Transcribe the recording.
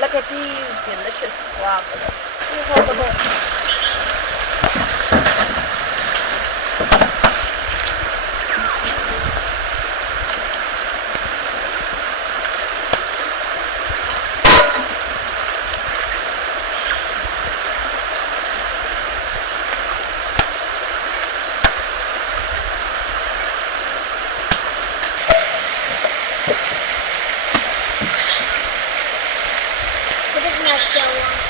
Look at these delicious guavas. Let me hold them up. Look at that yellow.